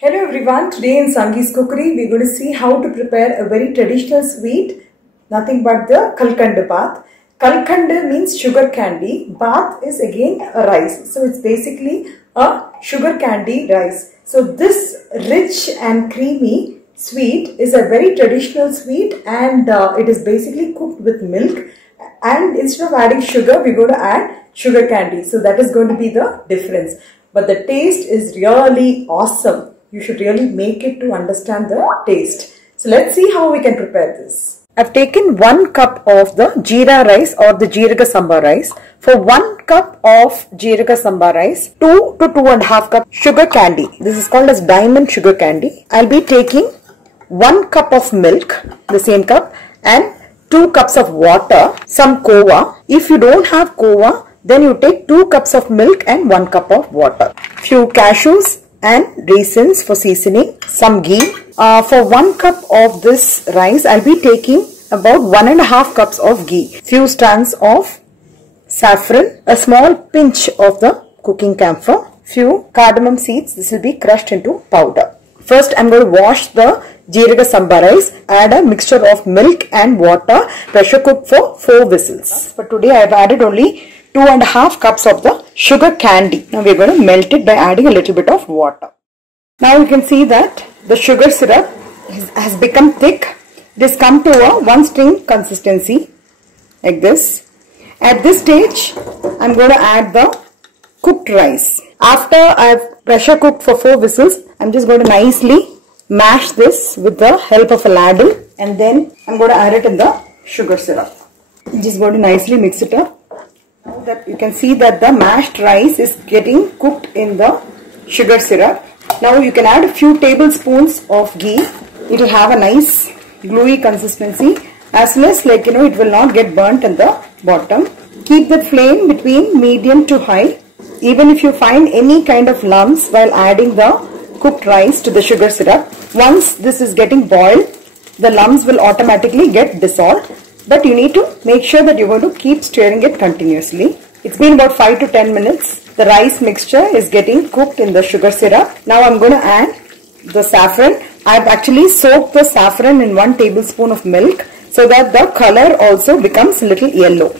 Hello everyone, today in Sangee's Cookery we are going to see how to prepare a very traditional sweet, nothing but the Kalkand Bath. Kalkand means sugar candy, Bath is again a rice, so it's basically a sugar candy rice. So this rich and creamy sweet is a very traditional sweet and it is basically cooked with milk, and instead of adding sugar we are going to add sugar candy, so that is going to be the difference. But the taste is really awesome. You should really make it to understand the taste. So let's see how we can prepare this. I've taken 1 cup of the Jeera rice or the Jeeraga Samba rice. For 1 cup of Jeeraga Samba rice, 2 to 2.5 cup sugar candy. This is called as diamond sugar candy. I'll be taking 1 cup of milk, the same cup, and 2 cups of water, some kova. If you don't have kova, then you take 2 cups of milk and 1 cup of water. Few cashews and raisins for seasoning, some ghee. For 1 cup of this rice, I'll be taking about 1.5 cups of ghee, few strands of saffron, a small pinch of the cooking camphor, few cardamom seeds. This will be crushed into powder. First, I'm going to wash the Jeeraga Samba rice, add a mixture of milk and water, pressure cook for 4 whistles. But today I have added only 2.5 cups of the sugar candy. Now we are going to melt it by adding a little bit of water. Now you can see that the sugar syrup has become thick. It has come to a 1 string consistency like this. At this stage, I am going to add the cooked rice. After I have pressure cooked for 4 whistles, I am just going to nicely mash this with the help of a ladle, and then I am going to add it in the sugar syrup. I'm just going to nicely mix it up. Now that you can see that the mashed rice is getting cooked in the sugar syrup. Now you can add a few tablespoons of ghee. It will have a nice gluey consistency, as well as it will not get burnt in the bottom. Keep the flame between medium to high. Even if you find any kind of lumps while adding the cooked rice to the sugar syrup, once this is getting boiled, the lumps will automatically get dissolved. But you need to make sure that you're going to keep stirring it continuously. It's been about 5 to 10 minutes. The rice mixture is getting cooked in the sugar syrup. Now I'm going to add the saffron. I've actually soaked the saffron in 1 tablespoon of milk so that the color also becomes a little yellow.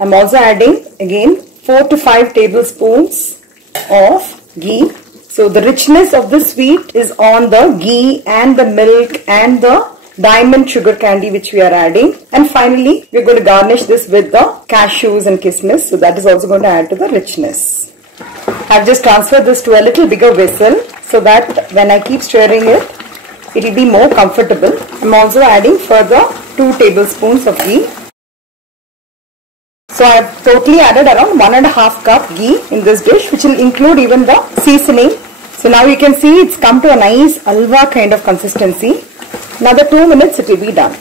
I'm also adding again 4 to 5 tablespoons of ghee. So the richness of the sweet is on the ghee and the milk and the diamond sugar candy which we are adding. And finally, we're going to garnish this with the cashews and kismis. So that is also going to add to the richness. I've just transferred this to a little bigger vessel so that when I keep stirring it, it will be more comfortable. I'm also adding further 2 tablespoons of ghee. So I have totally added around 1.5 cup ghee in this dish, which will include even the seasoning. So now you can see it's come to a nice alwa kind of consistency. Another 2 minutes it will be done.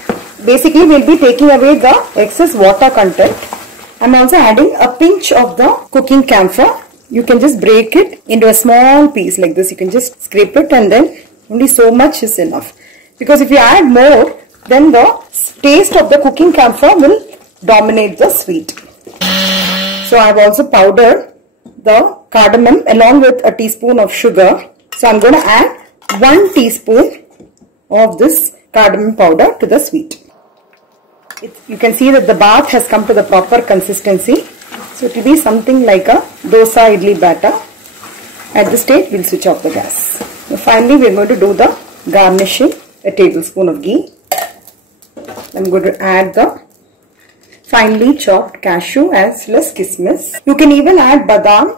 Basically we'll be taking away the excess water content. I'm also adding a pinch of the cooking camphor. You can just break it into a small piece like this. You can just scrape it, and then only so much is enough. Because if you add more, then the taste of the cooking camphor will dominate the sweet. So I have also powdered the cardamom along with a teaspoon of sugar. So I'm going to add 1 teaspoon of this cardamom powder to the sweet. You can see that the bath has come to the proper consistency. So it will be something like a dosa idli batter. At this stage we'll switch off the gas. Now finally we are going to do the garnishing. A tablespoon of ghee. I'm going to add the finely chopped cashew as well as kismis. You can even add badam.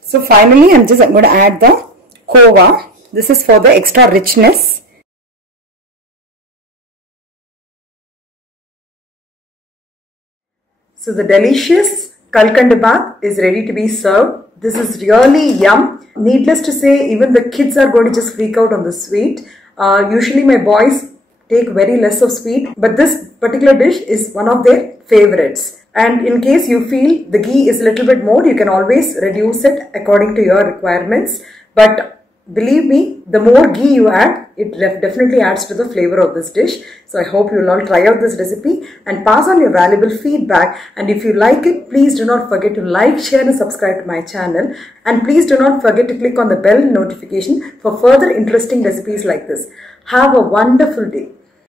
So finally I'm going to add the kova. This is for the extra richness. So the delicious Kalkand Bath is ready to be served. This is really yum. Needless to say, even the kids are going to just freak out on the sweet. Usually my boys take very less of sweet, but this particular dish is one of their favorites. And in case you feel the ghee is a little bit more, you can always reduce it according to your requirements. But Believe me, the more ghee you add, it definitely adds to the flavor of this dish. So I hope you will all try out this recipe and pass on your valuable feedback. And if you like it, please do not forget to like, share and subscribe to my channel. And please do not forget to click on the bell notification for further interesting recipes like this. Have a wonderful day.